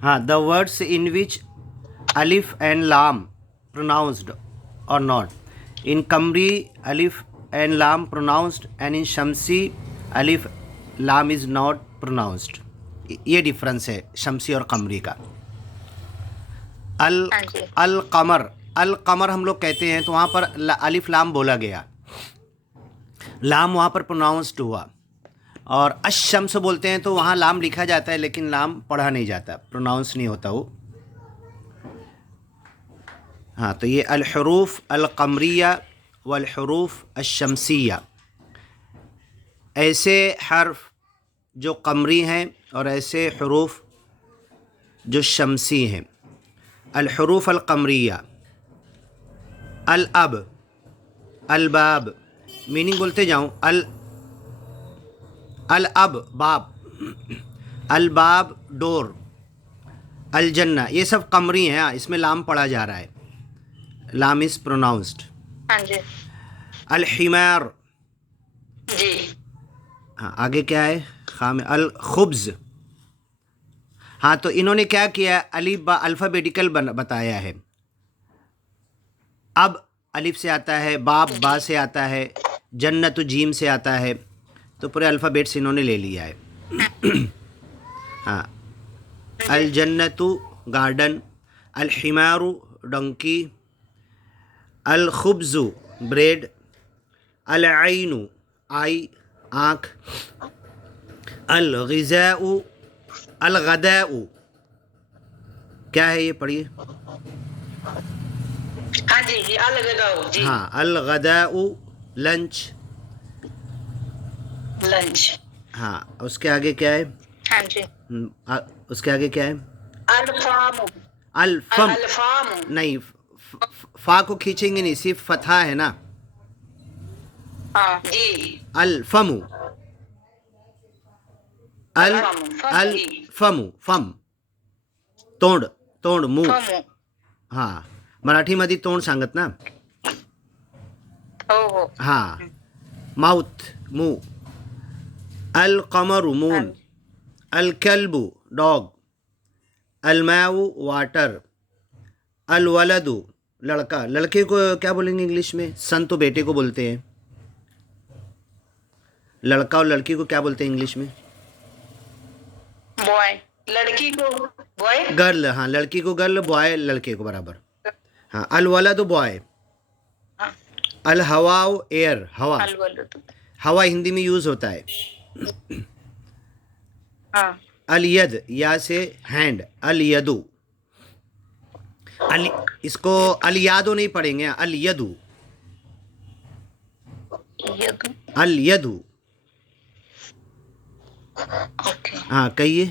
हाँ, the words in which alif and lam pronounced or not. In Kamri, alif and lam pronounced, and in Shamsi, alif lam is not pronounced. ये difference है शमसी और कमरी का। अल हाँ जी। अल कमर, अल कमर हम लोग कहते हैं तो वहाँ पर अलिफ लाम बोला गया, लाम वहाँ पर प्रोनाउंस्ड हुआ। और अशम्स बोलते हैं तो वहाँ लाम लिखा जाता है लेकिन लाम पढ़ा नहीं जाता, प्रोनाउंस नहीं होता वो। हाँ, तो ये अल-हुरूफ अल-क़मरिया वल-हुरूफ अश-शम्सिया, ऐसे हर्फ जो कमरी हैं और ऐसे हुरूफ जो शमसी हैं। अल-हुरूफ अल-क़मरिया, अल-अब, अल-बाब, मीनिंग बोलते जाऊँ, अल-अब बाब, अल-बाब डोर, अल-जन्ना, ये सब कमरी हैं। हाँ, इसमें लाम पढ़ा जा रहा है, लाम इज़ प्रोनाउंस्ड। हाँ जी। अल-हिमार जी। हाँ, आगे क्या है, खाम अल-खुब्ज़। हाँ, तो इन्होंने क्या किया, अलिफ बा अल्फ़ाबेटिकल बताया है। अब अलिफ से आता है, बाब बा से आता है, जन्नत जीम से आता है, तो पूरे अल्फ़ाबेट्स इन्होंने ले लिया है। हाँ, अल जन्नतु गार्डन, अल हिमारू डंकी, अल खुब्ज़ु ब्रेड, अल आइनु आई आँख, अल ग़िज़ाउ, अल गदाउ, क्या है ये, पढ़िए। हाँ जी जी, अल गदाउ जी। हाँ, अल गदाउ लंच, लंच। हाँ, उसके आगे क्या है, हाँ जी। उसके आगे क्या है, अल्फामु। अल्फम, अल्फामु नहीं, फा को खींचेंगे नहीं, सिर्फ फतहा है ना। हाँ जी। अल्फमु, अल फम जी। अल्फमु, फम तोंड, तोंड मुंह। फमु। हाँ, मराठीमध्ये तोंड सांगत ना। हो हो। हाँ, माउथ मुंह, अल कमरु मून, अल कल्बु डॉग, अल माउ वाटर, अल वलदु लड़का, लड़के को क्या बोलेंगे इंग्लिश में, सन तो बेटे को बोलते हैं, लड़का और लड़की को क्या बोलते हैं इंग्लिश में, बॉय। लड़की को बॉय, गर्ल। हाँ, लड़की को गर्ल, बॉय लड़के को बराबर। हाँ, अल वलद बॉय, हाँ। अल हवाओ एयर, हवा, अल वलद, हवा हिंदी में यूज़ होता है। हाँ। अल यद, या से हैंड, अल यदु, अल, इसको अल यादो नहीं पढ़ेंगे, अल यदु, यदु। अल यदु। ओके। हाँ, कहिए।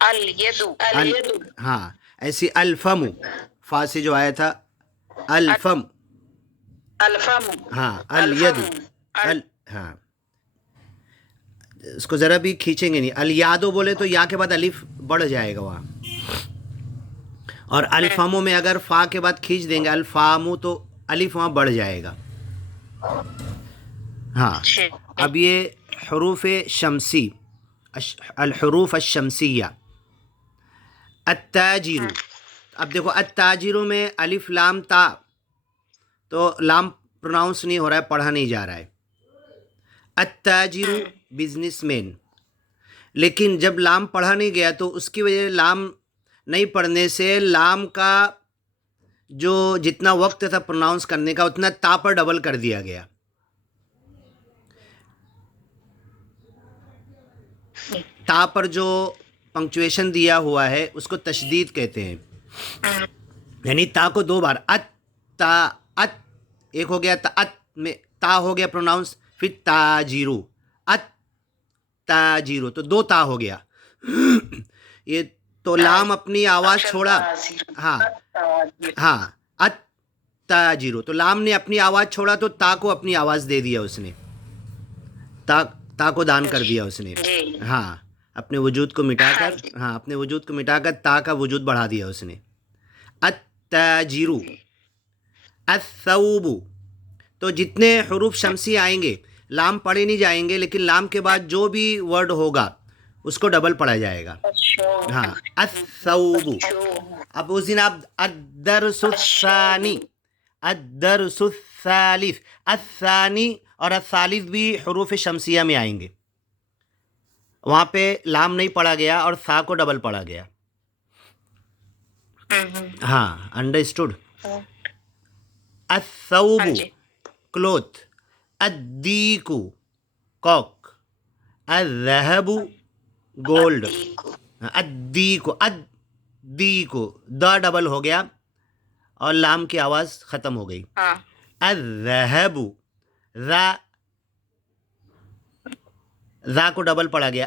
अल यदु, अल यदु। हाँ, ऐसी अल्फमु, फा से जो आया था, अल्फम, अल्फमु। हाँ, अल यदु, अल, हाँ, इसको ज़रा भी खींचेंगे नहीं। अल यादो बोले तो या के बाद अलिफ बढ़ जाएगा वहाँ, और अल्फमो में अगर फ़ा के बाद खींच देंगे अल्फामु तो अलिफ वहाँ बढ़ जाएगा। हाँ, अब ये हुरूफ शमसी, अल-हुरूफ अश-शमसिया, अत्ताजिरु। अब देखो, अत्ताजिरु में अलिफ लाम ता, तो लाम प्रोनाउंस नहीं हो रहा है, पढ़ा नहीं जा रहा है। अत्ताजिरु बिजनेसमैन, लेकिन जब लाम पढ़ा नहीं गया तो उसकी वजह, लाम नहीं पढ़ने से लाम का जो जितना वक्त था प्रोनाउंस करने का उतना ता पर डबल कर दिया गया। ता पर जो पंक्चुएशन दिया हुआ है उसको तशदीद कहते हैं, यानी ता को दो बार, अत ता अत, एक हो गया ता, अत में ता हो गया प्रोनाउंस, फिर ताजीरू, अत ताजीरू, तो दो ता हो गया। ये तो लाम अपनी आवाज़ छोड़ा। हाँ हाँ, अत ताजीरू, तो लाम ने अपनी आवाज़ छोड़ा तो ता को अपनी आवाज़ दे दिया उसने, ता को दान कर दिया उसने। हाँ, अपने वजूद को मिटाकर, हाँ, अपने वजूद को मिटाकर ता का वजूद बढ़ा दिया उसने। अत्ताजिरु, अत्थौबु, तो जितने हुरूफ शमसी आएंगे लाम पढ़े नहीं जाएंगे, लेकिन लाम के बाद जो भी वर्ड होगा उसको डबल पढ़ा जाएगा। शौब हाँ, अस्सौबु। शौब अब उस दिन आप अद्दरसुस्सानी, अद्दरसुस्सालिस, अस्सानी और अस्सालिस भी हुरूफ शमसिया में आएंगे। वहाँ पे लाम नहीं पढ़ा गया और सा को डबल पढ़ा गया। हाँ, अंडरस्टूड। हाँ अस्सौबु जी क्लोथ, अद्दीकु कॉक, अज़हबु गोल्ड, अदीकु अद्दीकु द डबल हो गया और लाम की आवाज़ ख़त्म हो गई। हाँ अज़हबु ज़ा को डबल पढ़ा गया।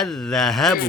अज़हबु अज़हबु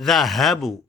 ज़हबु।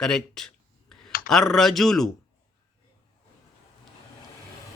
करेक्ट। अर्रजुलु,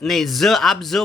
नहीं ज आप ज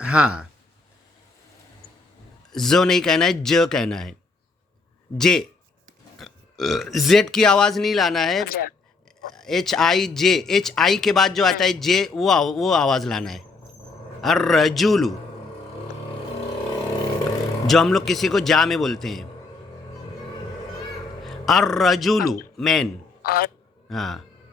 हाँ, ज नहीं कहना है, ज कहना है। जे, जेड की आवाज़ नहीं लाना है। HIJ, HI के बाद जो आता है जे, वो आवाज़ लाना है। अर्रजुलु, जो हम लोग किसी को जा में बोलते हैं। अर्रजुलु मैन, हाँ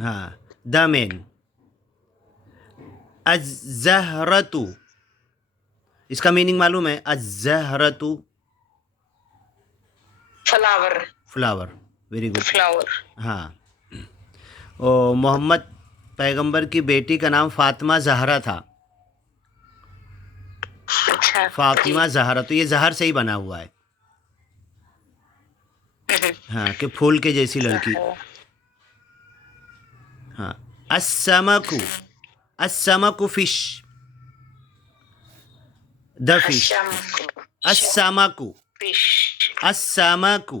हाँ, द मैन। अज़्ज़हरतु, इसका मीनिंग मालूम है? अज़्ज़हरतु flower flower, very good. Flower हाँ, ओ मोहम्मद पैगंबर की बेटी का नाम फातिमा जहरा था। अच्छा फातिमा जहरा, तो ये जहर से ही बना हुआ है। हाँ, कि फूल के जैसी लड़की। हाँ, अस्समकु, अस्समकु फिश, द फिश। अस्समकु, फिश अस्समकु,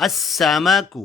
अस्समकु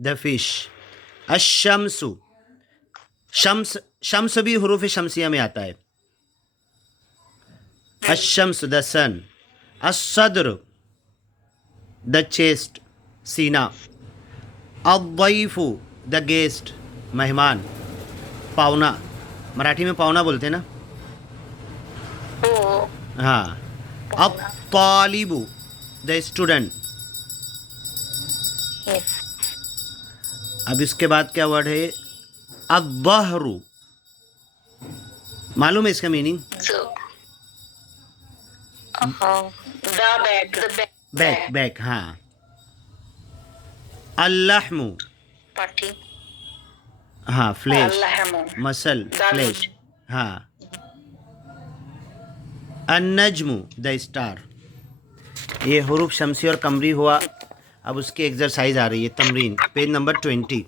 द फिश। अशम्सु, शम्स, शम्स भी हुरूफ शमसिया में आता है। अशम्स द सन। अस्सद्र द चेस्ट, सीना। अद्दैफु द गेस्ट, मेहमान, पावना। मराठी में पावना बोलते हैं ना। ओ हाँ, अत्तालिबु द स्टूडेंट। अब इसके बाद क्या वर्ड है? अद्दहरु, मालूम है इसका meaning? The back back, back, हाँ। अल्लहमु, पट्टी हाँ, फ्लेश, अल्लहमु मसल, दाल। फ्लेश, हाँ। अन्नजमु द स्टार। ये हुरूफ शमसी और कमरी हुआ। अब उसकी एक्सरसाइज आ रही है, तमरीन, page number 20।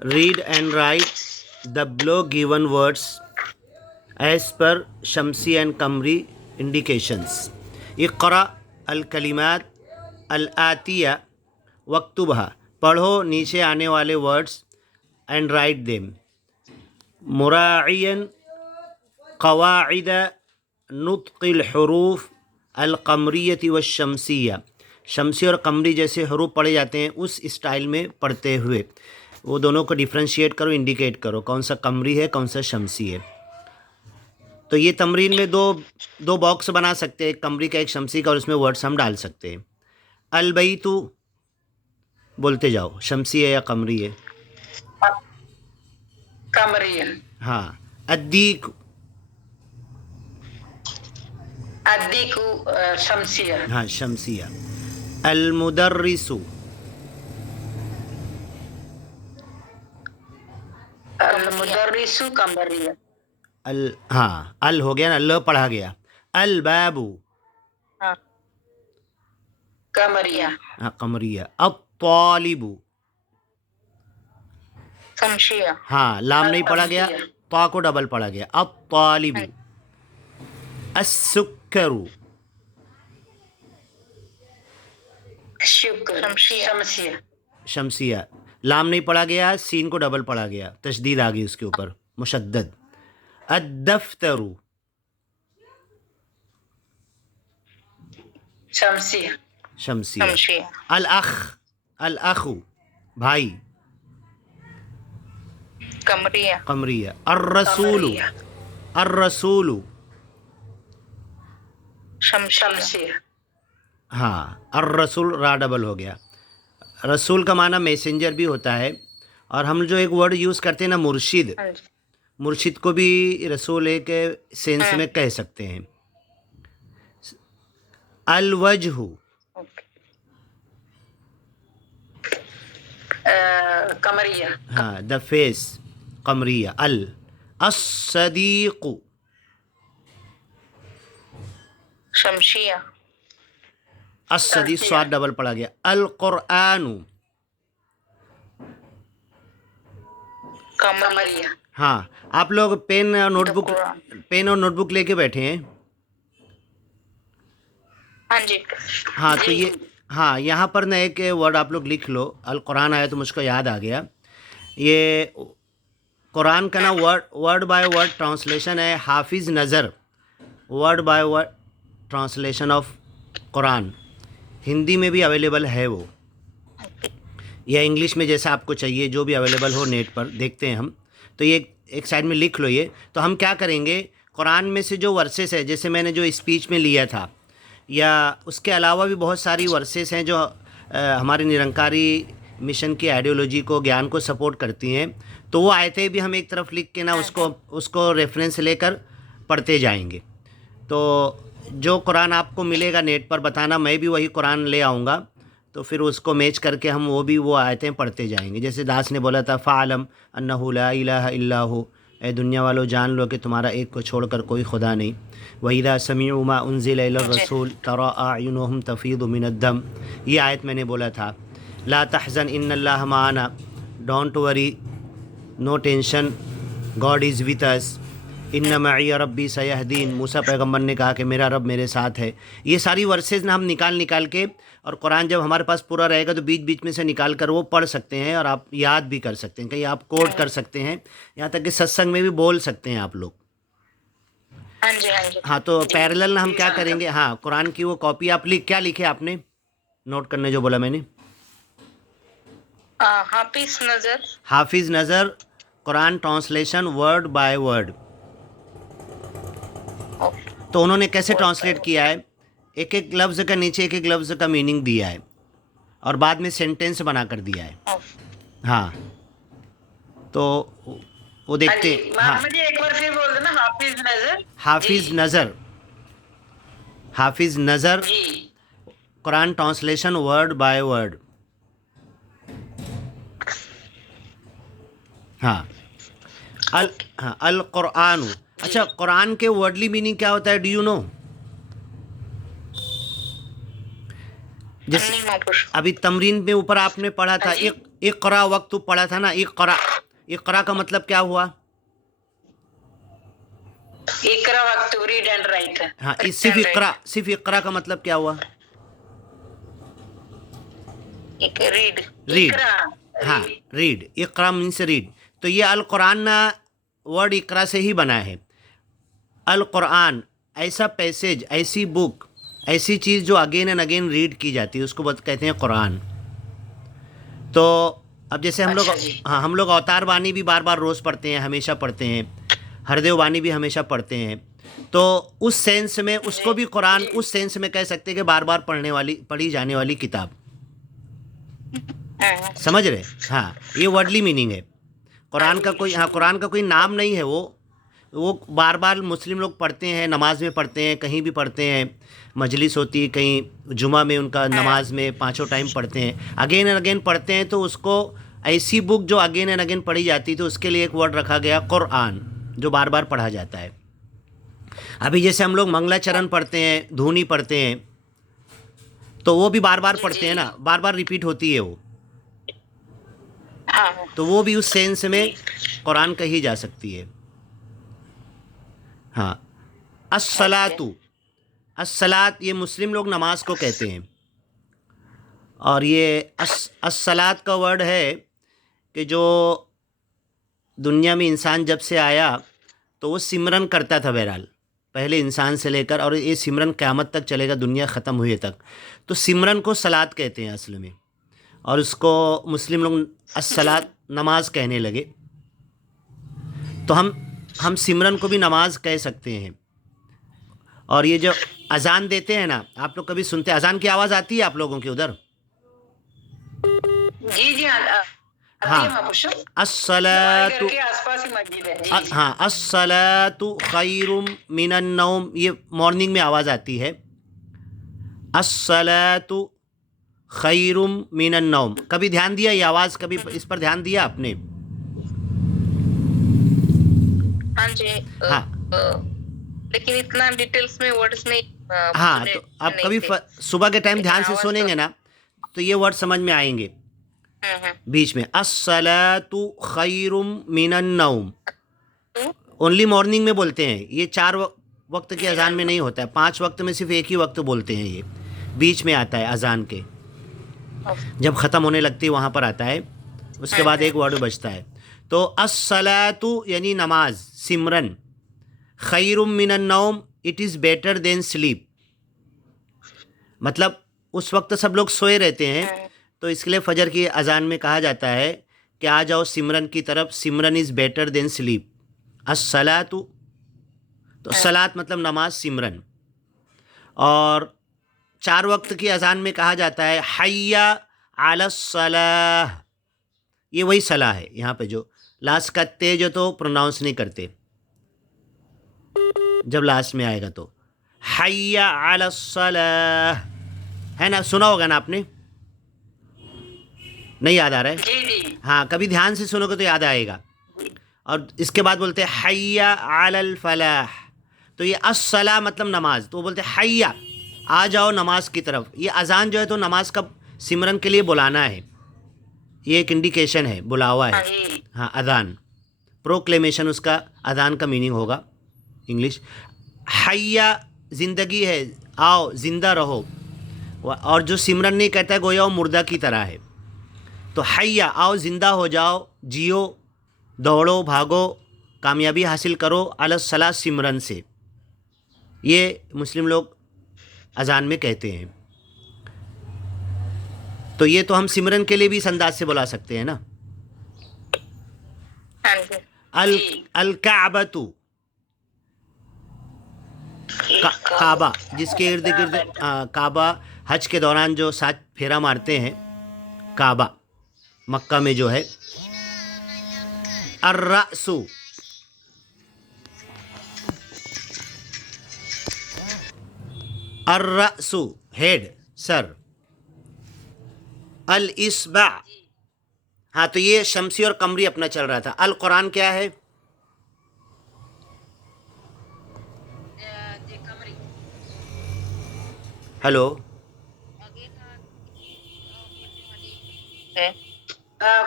Read and write the below given words as per शमसी एंड कमरी इंडिकेशंस। इक़रा अल कलिमात अल आतिया वक्तुबहा, पढ़ो नीचे आने वाले वर्ड्स एंड राइट देम। मुराइयन क़वाइद नुत्क़िल हुरूफ अल क़मरियती व शमसिया, शमसी और कमरी जैसे हरूफ पढ़े जाते हैं उस स्टाइल में पढ़ते हुए वो दोनों को डिफ्रेंशिएट करो, इंडिकेट करो कौन सा कमरी है कौन सा शमसी है। तो ये तमरीन में दो बॉक्स बना सकते हैं, एक कमरी का एक शमसी का, और उसमें वर्ड्स हम डाल सकते हैं। अलबैतु बोलते जाओ, शमसी है या कमरी है? कमरिया। हाँ। अद्दीक, अद्दीकु शमसिया। हाँ शमसिया। अलमुदर्रिसु, अलमुदर्रिसु कमरिया। हाँ अल हो गया ना, ल पढ़ा गया। अल बाबू, हाँ कमरिया। हाँ कमरिया। अब तालिबू, शमसिया। हाँ लाम नहीं पढ़ा गया, ता को डबल पढ़ा गया। अब तालिबू। अस्सुक्करू, शुक्र शमसिया। शमसिया, लाम नहीं पढ़ा गया, सीन को डबल पढ़ा गया, तशदीद आ गई उसके ऊपर, मुशद्दद। अद्दफ्तरु शमसिया शमसिया। शमशिया अल अख अल अखु भाई। कमरिया कमरिया। अर्रसूलु कमरिया अर्रसूलु शमशिया हाँ, अर्रसूल रा डबल हो गया। रसूल का माना मैसेंजर भी होता है। और हम जो एक वर्ड यूज़ करते हैं ना, मुर्शिद, हाँ जी मुर्शिद को भी रसूल एक सेंस हाँ में कह सकते हैं। अल वजहु ओके कमरिया हाँ, द फेस। कमरिया। अल अस्सदीक़ु शमशिया अस्सदी शमशिया स्वाद डबल पड़ा गया। अल कुरआनु कमरिया हाँ, आप लोग पेन और नोटबुक कुरान लेके बैठे हैं। हाँ जी हाँ, तो जी ये हाँ, यहाँ पर ना एक वर्ड आप लोग लिख लो। अल कुरान आया तो मुझको याद आ गया। ये कुरान का ना वर्ड बाय वर्ड ट्रांसलेशन है हाफिज़ नज़र। Word by word translation of Quran Hindi में भी अवेलेबल है वो, या इंग्लिश में, जैसा आपको चाहिए, जो भी अवेलेबल हो नेट पर देखते हैं हम। तो ये एक साइड में लिख लो ये। तो हम क्या करेंगे, कुरान में से जो वर्सेस है, जैसे मैंने जो स्पीच में लिया था, या उसके अलावा भी बहुत सारी वर्सेस हैं जो हमारे निरंकारी मिशन की आइडियोलॉजी को, ज्ञान को सपोर्ट करती हैं। तो वो आयतें भी हम एक तरफ लिख के ना उसको रेफरेंस लेकर पढ़ते जाएंगे। तो जो कुरान आपको मिलेगा नेट पर बताना, मैं भी वही कुरान ले आऊँगा। तो फिर उसको मैच करके हम वो आयतें पढ़ते जाएंगे। जैसे दास ने बोला था, फ़ालम अन्नहु ला इलाहा इल्ला हु, ए दुनिया वालों जान लो कि तुम्हारा एक को छोड़कर कोई खुदा नहीं। वहीदा समीउ मा उन्ज़िला इलर रसूल तरा अयुनुहुम तफ़ीदु मिनद्दम, ये आयत मैंने बोला था। ला तहज़न इन्नल्लाह माना, don't worry, no tension, God is with us. इन्ना मई रब्बी सयहदीन, मूसा पैगम्बर ने कहा कि मेरा रब मेरे साथ है। ये सारी वर्सेस ना हम निकाल के, और कुरान जब हमारे पास पूरा रहेगा तो बीच बीच में से निकाल कर वो पढ़ सकते हैं, और आप याद भी कर सकते हैं, कहीं आप कोट कर सकते हैं, यहाँ तक कि सत्संग में भी बोल सकते हैं आप लोग। हाँ जी हाँ जी हाँ, तो पैरेलल ना हम क्या हाँ। करेंगे, हाँ, कुरान की वो कॉपी आप क्या लिखे आपने नोट करने जो बोला मैंने? हाफिज नजर हाफिज़ नज़र Quran translation word by word. तो उन्होंने कैसे ट्रांसलेट किया है, एक एक लफ्ज़ का नीचे एक एक लफ्ज़ का मीनिंग दिया है, और बाद में सेंटेंस बना कर दिया है। हाँ, तो वो देखते हैं। हाँ, मुझे एक बार फिर बोल देना, हाफिज नजर हाफिज़ Nazar, Hafiz Nazar ji Quran translation word by word. हाँ, अल कुरान। अच्छा, कुरान के वर्डली मीनिंग क्या होता है, डू यू नो? जैसे नहीं महापुरुष अभी तमरीन में ऊपर आपने पढ़ा था, हाँ जी। इक़रा वक्त पढ़ा था ना, इक़रा। इक़रा का मतलब क्या हुआ? इकरा वक्त रीड एंड राइट। हाँ, सिर्फ इक़रा का मतलब क्या हुआ? Read read. हाँ, रीड। इक़रा मीन्स रीड। तो ये अल कुरान ना वर्ड इक़रा से ही बना है। अल कुरान ऐसा पैसेज, ऐसी बुक, ऐसी चीज़ जो अगेन एंड अगेन रीड की जाती है, उसको कहते हैं कुरान। तो अब जैसे हम लोग, अच्छा जी। हाँ, हम लोग अवतार वाणी भी बार बार रोज़ पढ़ते हैं, हमेशा पढ़ते हैं, हरदेव वाणी भी हमेशा पढ़ते हैं। तो उस सेंस में उसको भी कुरान उस सेंस में कह सकते हैं कि बार बार पढ़ी जाने वाली किताब। समझ रहे? हाँ, ये वर्डली मीनिंग है। कुरान का कोई, हाँ, कुरान का कोई नाम नहीं है। वो बार बार मुस्लिम लोग पढ़ते हैं, नमाज में पढ़ते हैं, कहीं भी पढ़ते हैं, मजलिस होती है कहीं जुमा में, उनका नमाज में पाँचों टाइम पढ़ते हैं, अगेन एंड अगेन पढ़ते हैं। तो उसको ऐसी बुक जो अगेन एंड अगेन पढ़ी जाती है, तो उसके लिए एक वर्ड रखा गया कुरान, जो बार बार पढ़ा जाता है। अभी जैसे हम लोग मंगलाचरण पढ़ते हैं, धूनी पढ़ते हैं, तो वो भी बार बार पढ़ते हैं ना, बार बार रिपीट होती है वो। तो वो भी उस सेंस में कुरान कही जा सकती है। हाँ, अस्सलातु, अस्सलात ये मुस्लिम लोग नमाज को कहते हैं। और ये अस्सलात का वर्ड है कि जो दुनिया में इंसान जब से आया तो वो सिमरन करता था बहरहाल, पहले इंसान से लेकर, और ये सिमरन क़यामत तक चलेगा, दुनिया ख़त्म हुए तक। तो सिमरन को सलात कहते हैं असल में, और उसको मुस्लिम लोग अस्सलात नमाज कहने लगे। तो हम सिमरन को भी नमाज कह सकते हैं। और ये जो अजान देते हैं ना, आप लोग कभी सुनते हैं अजान की आवाज़ आती है आप लोगों के उधर? जी जी हाँ आती है हाँ, महापुरुषों, हमारे घर अस्सलातु, के आसपास ही मस्जिद है। जी जी हाँ, अस्सलातु खैरुम मिनन नौम, ये मॉर्निंग में आवाज़ आती है, अस्सलातु खैरुम मिनन नौम। कभी ध्यान दिया ये आवाज़, कभी इस पर ध्यान दिया आपने? हाँ जी हाँ लेकिन इतना डिटेल्स में वर्ड्स नहीं हाँ, सुने तो आप नहीं कभी थे, सुबह के टाइम लेकिन ध्यान से आवाज सुनेंगे तो ना, तो ये वर्ड समझ में आएंगे बीच में, अस्सलातु खैरुम मिनन नौम। ओनली मॉर्निंग में बोलते हैं ये, 4 वक्त की अजान में नहीं होता है, 5 वक्त में सिर्फ एक ही वक्त बोलते हैं, ये बीच में आता है अजान के, जब ख़त्म होने लगती है वहाँ पर आता है, उसके बाद एक वर्ड बचता है। तो अस्सलातु यानी नमाज, सिमरन, खैरुम मिनन नौम, it is better than sleep, मतलब उस वक्त सब लोग सोए रहते हैं, तो इसके लिए फजर की अजान में कहा जाता है कि आ जाओ सिमरन की तरफ, सिमरन इज़ बेटर देन स्लीप। अस्सलातु, तो सलात मतलब नमाज, सिमरन। और 4 वक्त की अजान में कहा जाता है हय्या अलस सलाह, ये वही सलाह है यहाँ पे, जो लास्ट का ते जो तो प्रोनाउंस नहीं करते, जब लास्ट में आएगा तो हय्या अलस सलाह, है ना, सुना होगा ना आपने? नहीं याद आ रहा है? जी जी हाँ, कभी ध्यान से सुनोगे तो याद आएगा। और इसके बाद बोलते हैं हय्या अलल फलाह, तो ये अस्सला मतलब नमाज, तो वो बोलते हैं हय्या, आ जाओ नमाज की तरफ। ये अजान जो है तो नमाज का, सिमरन के लिए बुलाना है, ये एक इंडिकेशन है, बुलावा हाँ है। जी हाँ, अजान, प्रोक्लेमेशन उसका अजान का मीनिंग होगा इंग्लिश। हय्या ज़िंदगी है, आओ ज़िंदा रहो, और जो सिमरन नहीं कहता है गोया वो मुर्दा की तरह है। तो हय्या, आओ ज़िंदा हो जाओ, जियो, दौड़ो, भागो, कामयाबी हासिल करो, अलस सला, सिमरन से, ये मुस्लिम लोग अजान में कहते हैं। तो ये तो हम सिमरन के लिए भी इस अंदाज से बुला सकते हैं ना। हाँ जी अल जी अल काबतु, काबा, जिसके इर्द गिर्द काबा, हज के दौरान जो 7 फेरा मारते हैं, काबा मक्का में जो है। अर्रसु, अर्रसु हेड, सर। अल इस्बा, हाँ, तो ये शमसी और कमरी अपना चल रहा था। अल कुरान क्या है? हेलो,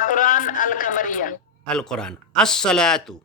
कुरान अल कमरिया, अल कुरान। अस्सलातु,